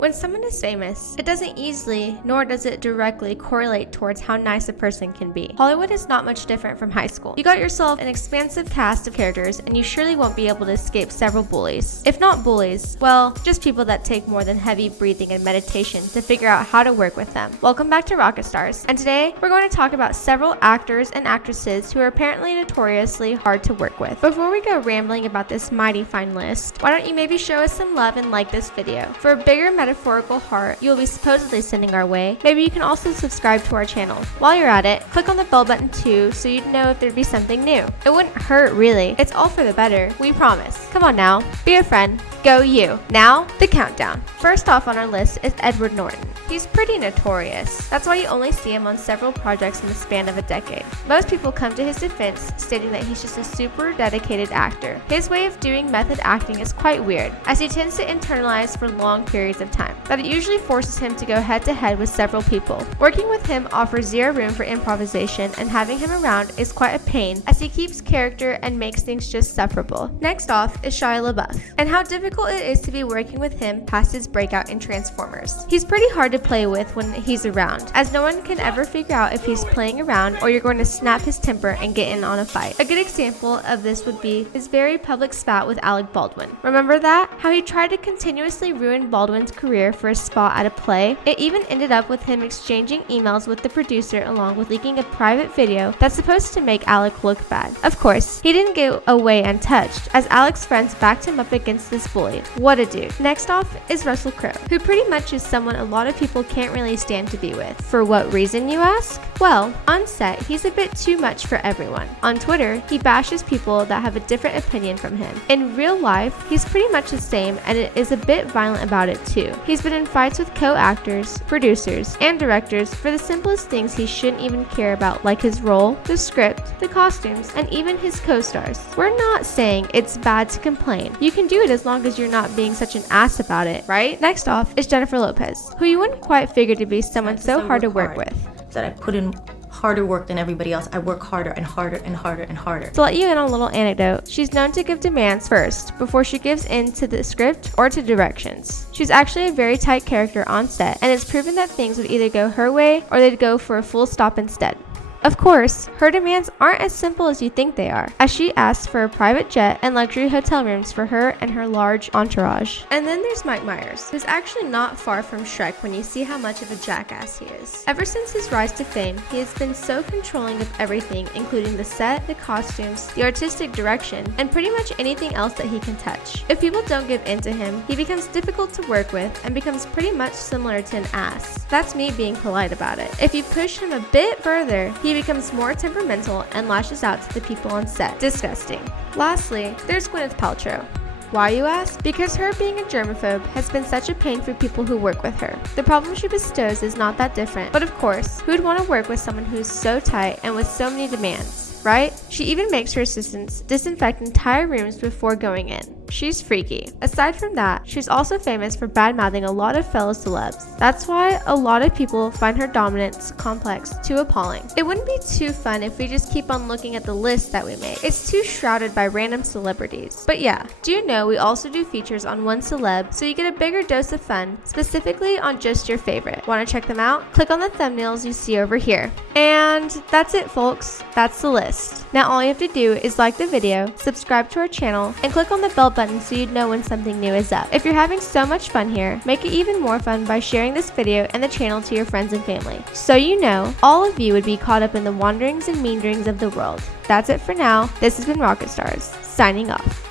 When someone is famous, it doesn't easily, nor does it directly correlate towards how nice a person can be. Hollywood is not much different from high school. You got yourself an expansive cast of characters, and you surely won't be able to escape several bullies. If not bullies, well, just people that take more than heavy breathing and meditation to figure out how to work with them. Welcome back to Rocket Stars, and today we're going to talk about several actors and actresses who are apparently notoriously hard to work with. Before we go rambling about this mighty fine list, why don't you maybe show us some love and like this video? For a bigger metaphorical heart you'll be supposedly sending our way, maybe you can also subscribe to our channel. While you're at it, click on the bell button too so you'd know if there'd be something new. It wouldn't hurt really. It's all for the better, we promise. Come on now, be a friend. Go you. Now, the countdown. First off on our list is Edward Norton. He's pretty notorious. That's why you only see him on several projects in the span of a decade. Most people come to his defense, stating that he's just a super dedicated actor. His way of doing method acting is quite weird, as he tends to internalize for long periods of time, but it usually forces him to go head to head with several people. Working with him offers zero room for improvisation, and having him around is quite a pain, as he keeps character and makes things just sufferable. Next off is Shia LaBeouf, and how difficult it is to be working with him past his breakout in Transformers. He's pretty hard to play with when he's around, as no one can ever figure out if he's playing around or you're going to snap his temper and get in on a fight. A good example of this would be his very public spat with Alec Baldwin. Remember that? How he tried to continuously ruin Baldwin's career for a spot at a play? It even ended up with him exchanging emails with the producer along with leaking a private video that's supposed to make Alec look bad. Of course, he didn't get away untouched, as Alec's friends backed him up against this bully. What a dude. Next off is Russell Crowe, who pretty much is someone a lot of people can't really stand to be with. For what reason, you ask? Well, on set, he's a bit too much for everyone. On Twitter, he bashes people that have a different opinion from him. In real life, he's pretty much the same, and it is a bit violent about it too. He's been in fights with co-actors, producers, and directors for the simplest things he shouldn't even care about, like his role, the script, the costumes, and even his co-stars. We're not saying it's bad to complain. You can do it as long as you're not being such an ass about it, right? Next off is Jennifer Lopez, who you wouldn't quite figure to be someone so hard to work with. That I put in harder work than everybody else. I work harder and harder and harder and harder. To let you in on a little anecdote, she's known to give demands first before she gives in to the script or to directions. She's actually a very tight character on set, and it's proven that things would either go her way or they'd go for a full stop instead. Of course, her demands aren't as simple as you think they are, as she asks for a private jet and luxury hotel rooms for her and her large entourage. And then there's Mike Myers, who's actually not far from Shrek when you see how much of a jackass he is. Ever since his rise to fame, he has been so controlling of everything, including the set, the costumes, the artistic direction, and pretty much anything else that he can touch. If people don't give in to him, he becomes difficult to work with and becomes pretty much similar to an ass. That's me being polite about it. If you push him a bit further, he becomes more temperamental and lashes out to the people on set. Disgusting. Lastly, there's Gwyneth Paltrow. Why, you ask? Because her being a germaphobe has been such a pain for people who work with her. The problem she bestows is not that different, but of course, who'd want to work with someone who's so tight and with so many demands, right? She even makes her assistants disinfect entire rooms before going in. She's freaky. Aside from that, she's also famous for bad-mouthing a lot of fellow celebs. That's why a lot of people find her dominance complex too appalling. It wouldn't be too fun if we just keep on looking at the list that we make. It's too shrouded by random celebrities. But yeah, do you know we also do features on one celeb, so you get a bigger dose of fun, specifically on just your favorite. Want to check them out? Click on the thumbnails you see over here. And that's it, folks. That's the list. Now all you have to do is like the video, subscribe to our channel, and click on the bell button so you'd know when something new is up. If you're having so much fun here, make it even more fun by sharing this video and the channel to your friends and family. So you know, all of you would be caught up in the wanderings and meanderings of the world. That's it for now. This has been Rocket Stars, signing off.